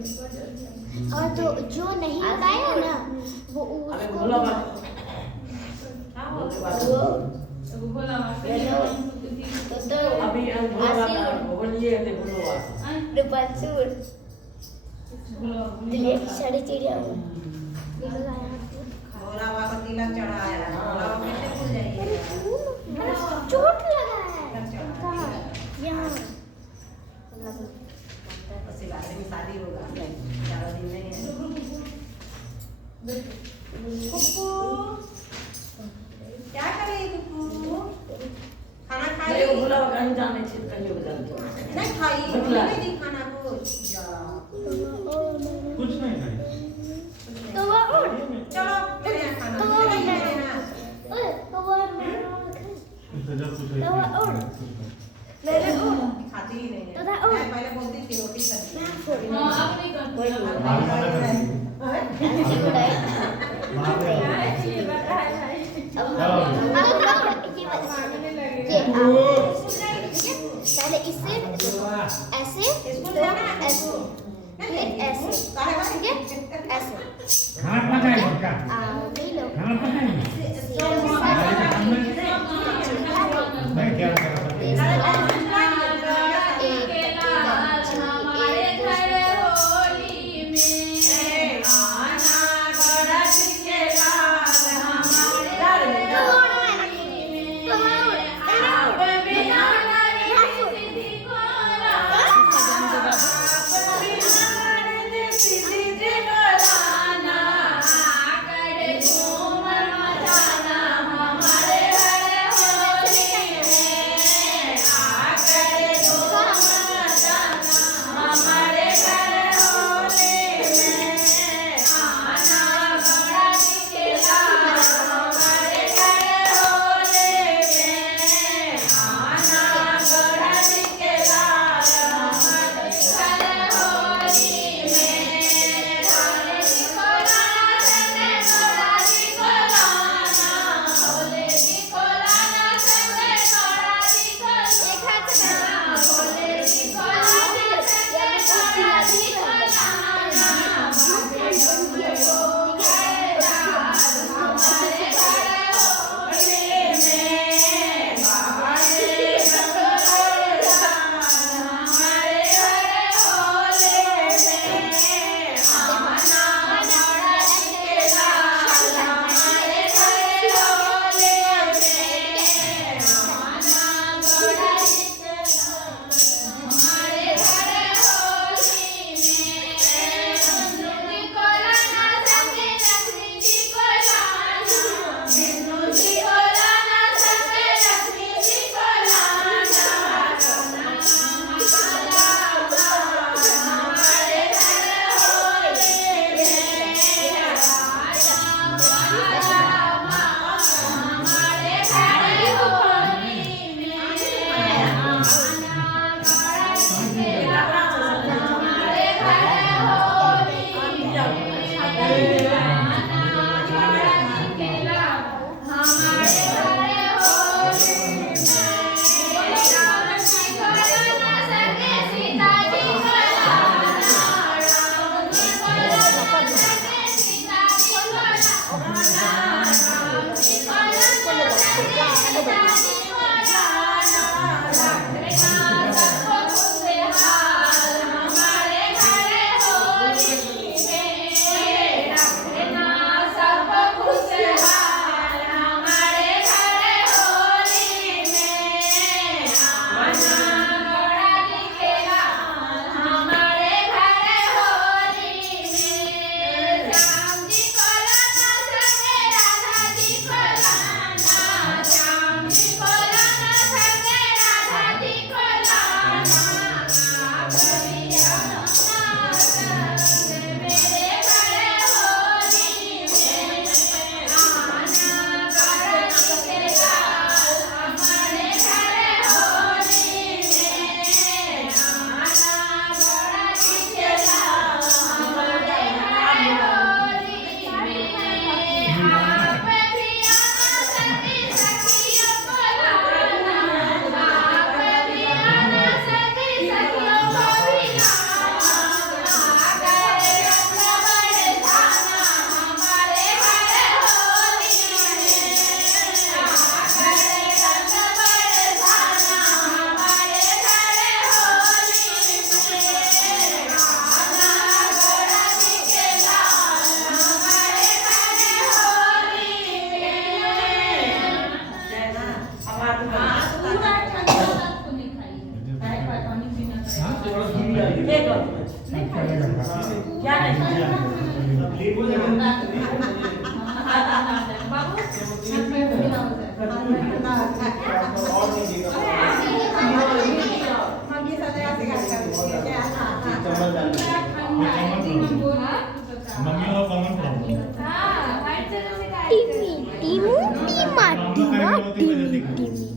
और जो नहीं लगाया ना वो साड़ी चिड़िया चोट लगा है यहाँ शादी होगा 11 दिन नहीं है। क्या कर रही है कुकू? खाना खाई? नहीं वो भूला कहीं जाने से कहीं हो जाती नहीं खाई नहीं दी खाना कुछ कुछ नहीं खाई तो वो चलो मेरे यहाँ खाना तो वो मेरे खाती ही नहीं है तो मैं पहले बोलती थी रोटी सब्जी मार वाला करती पहले इससे ऐसे फिर ऐसे फिर ऐसे ठीक है ऐसे खाना पकाएंगे क्या नहीं लो खाना पकाएंगे मैं क्या कर रहा हूँ मम्मी સાથે આ શીખા કરી કે હા मम्मी को कॉमन प्रॉब्लम ટીમી ટીમુ ટીમા ટીમા ટીમી ટીમી